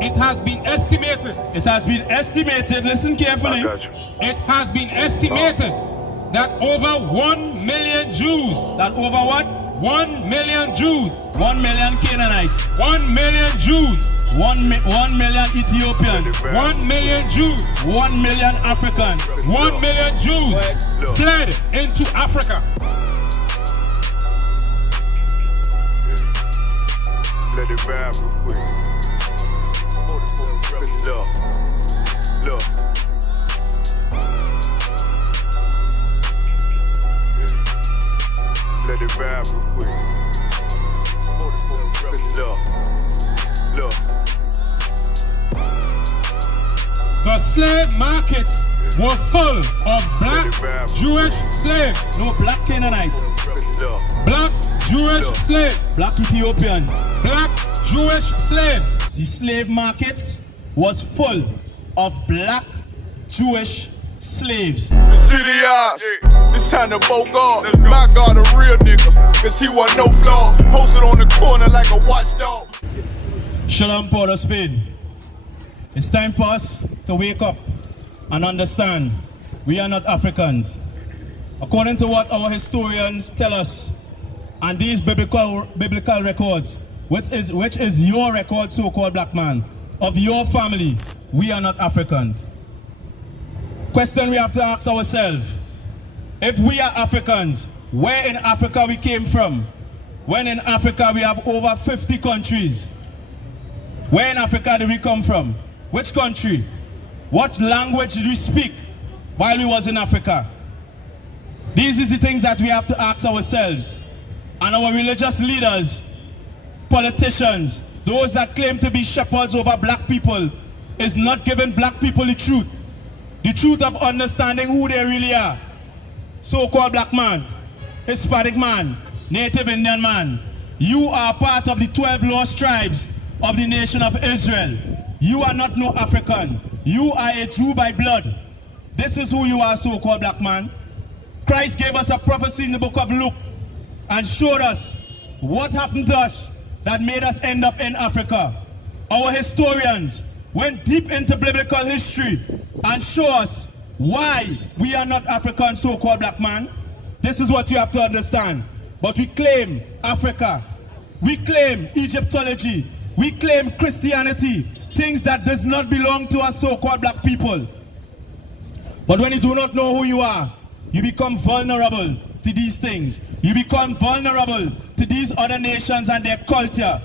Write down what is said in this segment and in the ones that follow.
It has been estimated. It has been estimated, listen carefully. It has been estimated that over 1 million Jews. That over what? 1 million Jews. 1 million Canaanites. 1 million Jews. 1 million Ethiopians. 1 million Jews. 1 million Africans. 1 million Jews fled into Africa. Let it vibe real quick. Look. Let it vibe real quick. Look. The slave markets were full of black Jewish slaves. No, black Canaanites. Black Jewish slaves. Black Ethiopians. Black Jewish slaves. The slave markets was full of black Jewish slaves. The city eyes, it's time to vote God. My God, a real nigga, cause he wasn't no flaw. Posted on the corner like a watchdog. Shalom, Port of Spain. It's time for us to wake up and understand we are not Africans. According to what our historians tell us, and these biblical records, which is your record, so-called black man, of your family, we are not Africans. Question we have to ask ourselves, if we are Africans, where in Africa we came from? When in Africa we have over 50 countries. Where in Africa did we come from? Which country? What language did we speak while we was in Africa? These are the things that we have to ask ourselves. And our religious leaders, politicians, those that claim to be shepherds over black people, is not giving black people the truth of understanding who they really are. So-called black man, Hispanic man, Native Indian man. You are part of the 12 lost tribes of the nation of Israel. You are not no African. You are a Jew by blood. This is who you are, so-called black man. Christ gave us a prophecy in the book of Luke and showed us what happened to us that made us end up in Africa. Our historians went deep into biblical history and show us why we are not African, so-called black man. This is what you have to understand. But we claim Africa. We claim Egyptology. We claim Christianity. Things that does not belong to us, so-called black people. But when you do not know who you are, you become vulnerable to these things. You become vulnerable to these other nations and their culture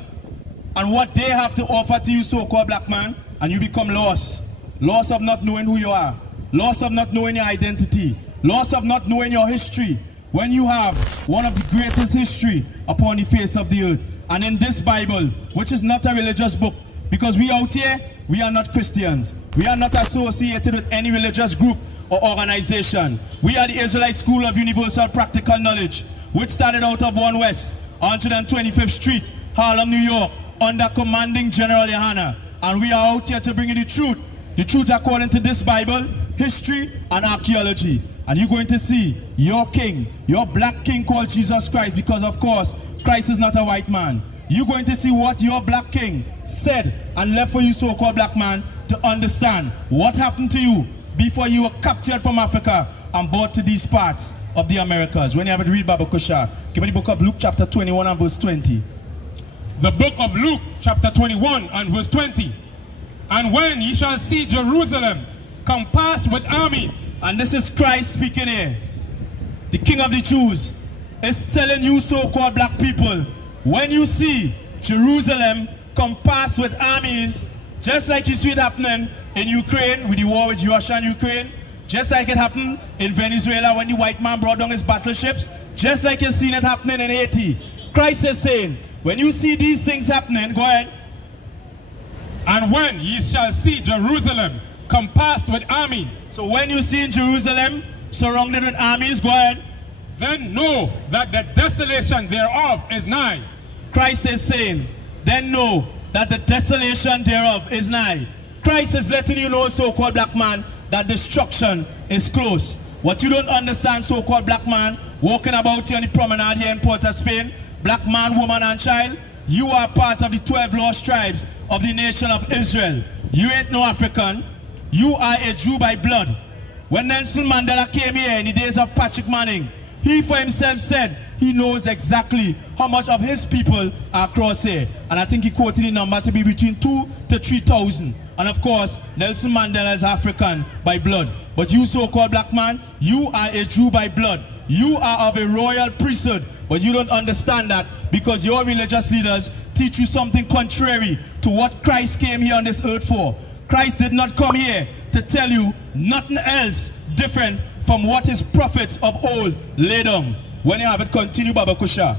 and what they have to offer to you, so-called black man, and you become lost. Lost of not knowing who you are. Lost of not knowing your identity. Lost of not knowing your history. When you have one of the greatest history upon the face of the earth. And in this Bible, which is not a religious book, because we out here, we are not Christians. We are not associated with any religious group or organization. We are the Israelite School of Universal Practical Knowledge, which started out of 1 West, 125th Street, Harlem, New York, under commanding General YAHANNA. And we are out here to bring you the truth according to this Bible, history, and archaeology. And you're going to see your king, your black king called Jesus Christ, because of course, Christ is not a white man. You're going to see what your black king said and left for you, so-called black man, to understand what happened to you before you were captured from Africa and brought to these parts of the Americas. When you have it, read Baba Kusha. Give me the book of Luke chapter 21 and verse 20. The book of Luke chapter 21 and verse 20. And when ye shall see Jerusalem compassed with armies. And this is Christ speaking here. The King of the Jews is telling you, so-called black people, when you see Jerusalem compassed with armies, just like you see it happening in Ukraine with the war with Russia and Ukraine, just like it happened in Venezuela when the white man brought down his battleships, just like you've seen it happening in Haiti. Christ is saying, when you see these things happening, go ahead. And when ye shall see Jerusalem compassed with armies. So when you see Jerusalem surrounded with armies, go ahead. Then know that the desolation thereof is nigh. Christ is saying, then know that the desolation thereof is nigh. Christ is letting you know, so-called black man, that destruction is close. What you don't understand, so-called black man, walking about here on the promenade here in Port of Spain, black man, woman, and child, you are part of the 12 lost tribes of the nation of Israel. You ain't no African. You are a Jew by blood. When Nelson Mandela came here in the days of Patrick Manning, he for himself said he knows exactly how much of his people are across here. And I think he quoted the number to be between 2,000 to 3,000. And of course, Nelson Mandela is African by blood. But you so-called black man, you are a Jew by blood. You are of a royal priesthood. But you don't understand that because your religious leaders teach you something contrary to what Christ came here on this earth for. Christ did not come here to tell you nothing else different from what his prophets of old laid down. When you have it, continue, Baba Kusha.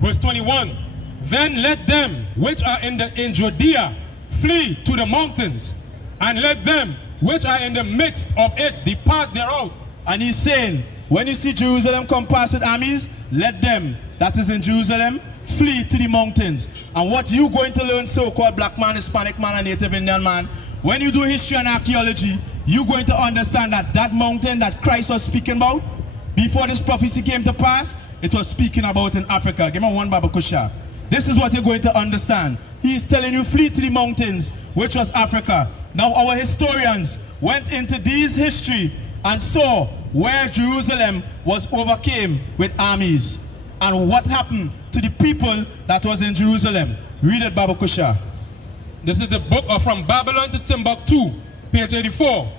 Verse 21. Then let them which are in Judea flee to the mountains, and let them which are in the midst of it depart thereout. And he's saying, when you see Jerusalem compassed with armies, let them that is in Jerusalem flee to the mountains. And what you going to learn, so-called black man, Hispanic man, and Native Indian man, when you do history and archaeology, you're going to understand that that mountain that Christ was speaking about, before this prophecy came to pass, it was speaking about in Africa. Give me one Baba Kusha. This is what you're going to understand. He is telling you flee to the mountains, which was Africa. Now our historians went into these history and saw where Jerusalem was overcame with armies. And what happened to the people that was in Jerusalem. Read it, Baba Kusha. This is the book of From Babylon to Timbuktu, page 84.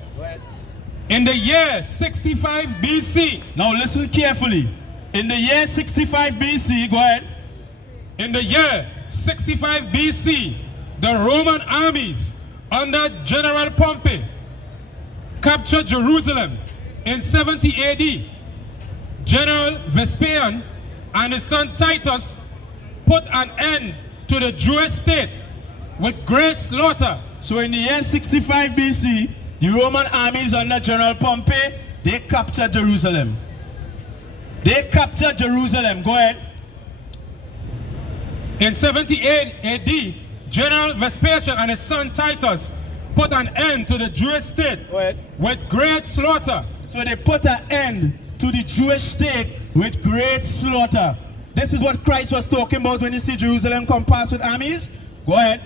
In the year 65 BC. Now listen carefully. In the year 65 BC, go ahead. In the year 65 BC, the Roman armies under General Pompey captured Jerusalem. In 70 AD, General Vespasian and his son Titus put an end to the Jewish state with great slaughter. So in the year 65 BC, the Roman armies under General Pompey, they captured Jerusalem. They captured Jerusalem. Go ahead. In 78 AD, General Vespasian and his son Titus put an end to the Jewish state with great slaughter. So they put an end to the Jewish state with great slaughter. This is what Christ was talking about when you see Jerusalem compassed with armies. Go ahead.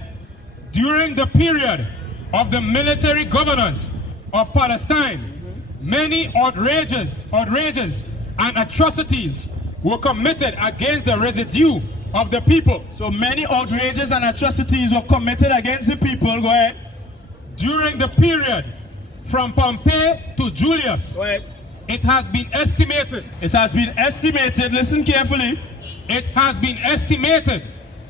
During the period of the military governors of Palestine, many outrages and atrocities were committed against the residue of the people. So many outrages and atrocities were committed against the people. Go ahead. During the period from Pompey to Julius, it has been estimated. It has been estimated, listen carefully. It has been estimated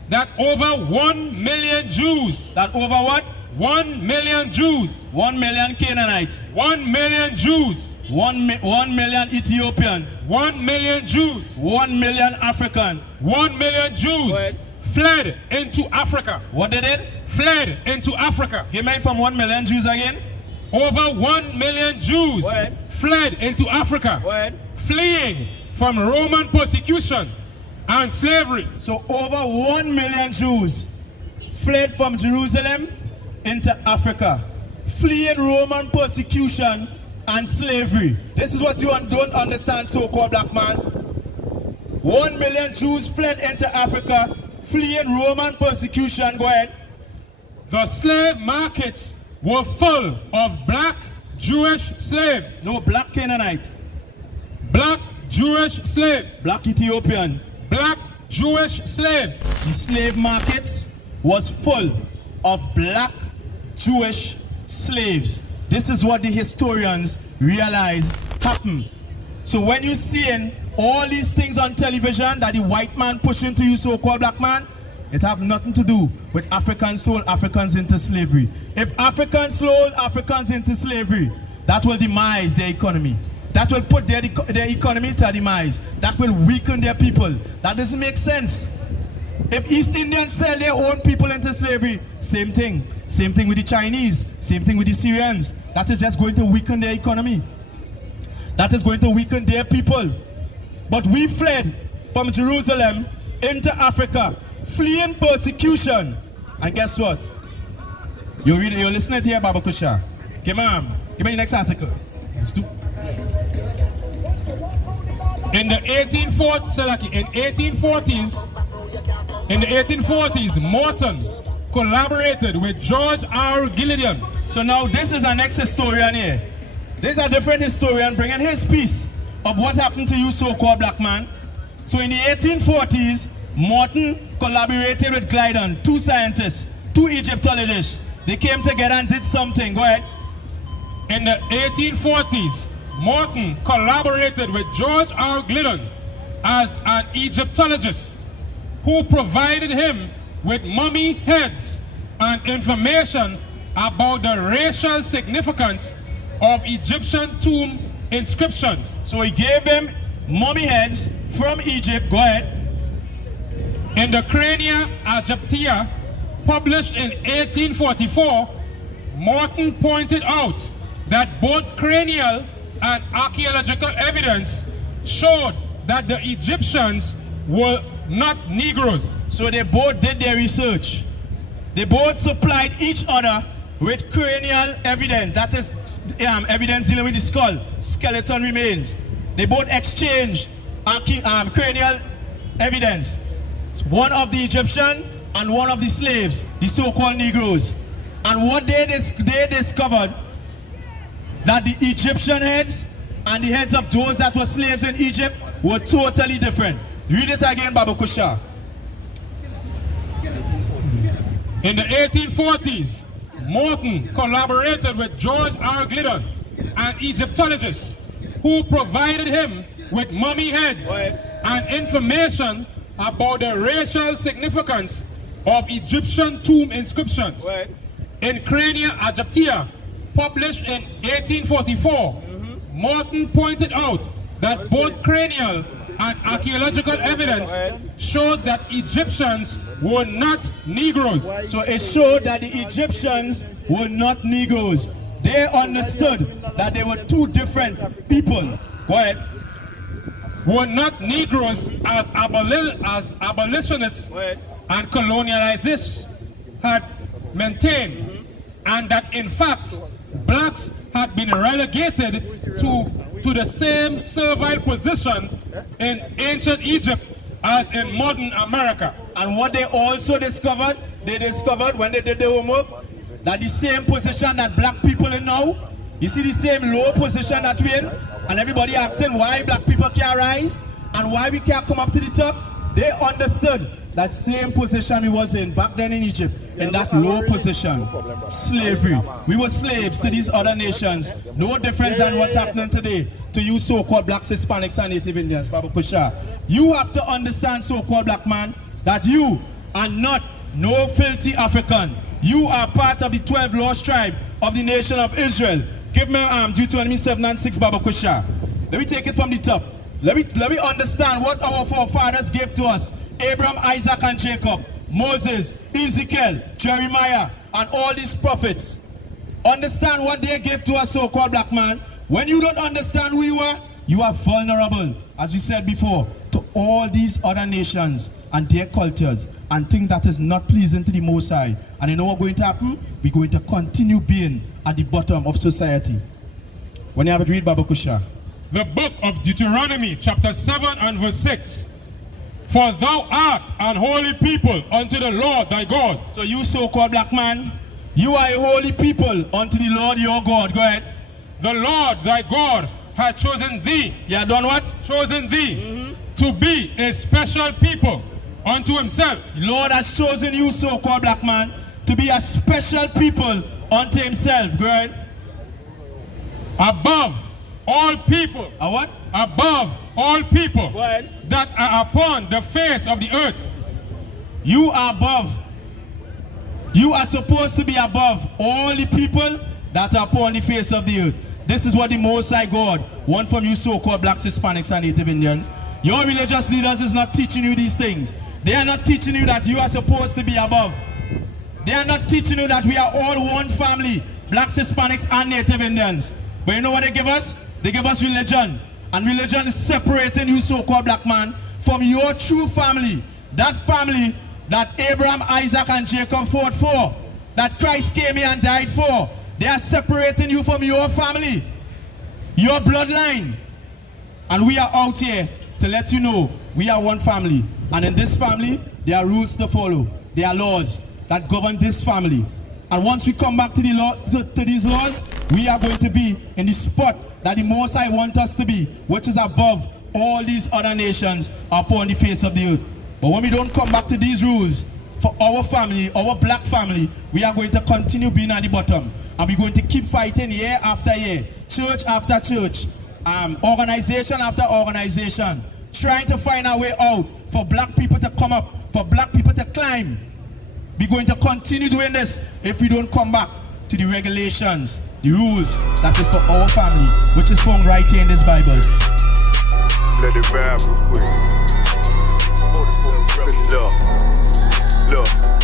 that over 1 million Jews. That over what? 1 million Jews. 1 million Canaanites. 1 million Jews. 1 million Ethiopian. 1 million Jews. 1 million African. 1 million Jews fled into Africa. What they did? Fled into Africa. Give me from 1 million Jews again. Over 1 million Jews fled into Africa, fleeing from Roman persecution and slavery. So over 1 million Jews fled from Jerusalem into Africa, fleeing Roman persecution and slavery. This is what you don't understand, so-called black man. 1 million Jews fled into Africa, fleeing Roman persecution. Go ahead. The slave markets were full of black Jewish slaves. No, black Canaanites. Black Jewish slaves. Black Ethiopian. Black Jewish slaves. The slave markets was full of black Jewish slaves. This is what the historians realize happened. So when you're seeing all these things on television that the white man pushing to you, so-called black man, it have nothing to do with Africans sold Africans into slavery. If Africans sold Africans into slavery, that will demise their economy. That will put their economy to demise. That will weaken their people. That doesn't make sense. If East Indians sell their own people into slavery, same thing. Same thing with the Chinese. Same thing with the Syrians. That is just going to weaken their economy. That is going to weaken their people. But we fled from Jerusalem into Africa, fleeing persecution. And guess what? You're listening to here, Baba Kusha. Give me the next article. In the 1840s, In the 1840s, Morton collaborated with George R. Gilead. So now this is our next historian here. This is a different historian bringing his piece of what happened to you so-called black man. So in the 1840s, Morton collaborated with Glidden, two scientists, two Egyptologists. They came together and did something. Go ahead. In the 1840s, Morton collaborated with George R. Glidden as an Egyptologist who provided him with mummy heads and information about the racial significance of Egyptian tomb inscriptions. So he gave him mummy heads from Egypt. Go ahead. In the Crania Aegyptia, published in 1844, Morton pointed out that both cranial and archaeological evidence showed that the Egyptians were not Negroes. So they both did their research. They both supplied each other with cranial evidence, that is evidence dealing with the skull, skeleton remains. They both exchanged cranial evidence. One of the Egyptian and one of the slaves, the so-called Negroes. And what they discovered, that the Egyptian heads and the heads of those that were slaves in Egypt were totally different. Read it again, Baba Kusha. In the 1840s, Morton collaborated with George R. Glidden, an Egyptologist, who provided him with mummy heads and information about the racial significance of Egyptian tomb inscriptions. In Crania Aegyptia, published in 1844, Morton pointed out that both cranial and archaeological evidence showed that Egyptians were not Negroes. So it showed that the Egyptians were not Negroes. They understood that they were two different people. Go ahead. Were not Negroes as abolitionists and colonialists had maintained, and that in fact blacks had been relegated to the same servile position in ancient Egypt as in modern America. And what they also discovered, when they did the homework, that the same position that black people in now, you see the same low position that we're in, and everybody asking why black people can't rise and why we can't come up to the top. They understood that same position we was in back then in Egypt, in that low position, slavery. We were slaves to these other nations. No difference than what's happening today to you so-called blacks, Hispanics, and Native Indians, Baba Kusha. You have to understand, so-called black man, that you are not no filthy African. You are part of the 12 lost tribe of the nation of Israel. Give me Deuteronomy 7 and 6, Baba Kusha. Let me take it from the top. Let me understand what our forefathers gave to us. Abraham, Isaac, and Jacob, Moses, Ezekiel, Jeremiah, and all these prophets. Understand what they gave to us, so-called black man. When you don't understand who you are vulnerable, as we said before, to all these other nations and their cultures and things that is not pleasing to the Most High. And you know what's going to happen? We're going to continue being at the bottom of society. When you have it, read Baba Kusha. The book of Deuteronomy, chapter 7 and verse 6. For thou art an holy people unto the Lord thy God. So you so-called black man, you are a holy people unto the Lord your God. Go ahead. The Lord thy God hath chosen thee. You have done what? Chosen thee to be a special people unto himself. The Lord has chosen you, so-called black man, to be a special people unto himself. Go ahead. Above all people. A what? Above all people. Go ahead. That are upon the face of the earth. You are above. You are supposed to be above all the people that are upon the face of the earth. This is what the Most High God wants from you so-called blacks, Hispanics, and Native Indians. Your religious leaders is not teaching you these things. They are not teaching you that you are supposed to be above. They are not teaching you that we are all one family, blacks, Hispanics, and Native Indians. But you know what they give us? They give us religion. And religion is separating you, so-called black man, from your true family. That family that Abraham, Isaac, and Jacob fought for. That Christ came here and died for. They are separating you from your family, your bloodline. And we are out here to let you know we are one family. And in this family, There are rules to follow. There are laws that govern this family. And once we come back to these laws, we are going to be in the spot that the Most High wants us to be, which is above all these other nations upon the face of the earth. But when we don't come back to these rules for our family, our black family, we are going to continue being at the bottom. And we're going to keep fighting year after year, church after church, organization after organization, trying to find a way out for black people to come up, for black people to climb. We're going to continue doing this if we don't come back to the regulations, the rules that is for our family, which is found right here in this Bible. Let it vibe real quick. Look.